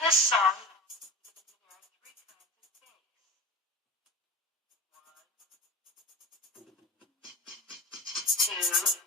this song, there are three kinds of bass. 1, 2,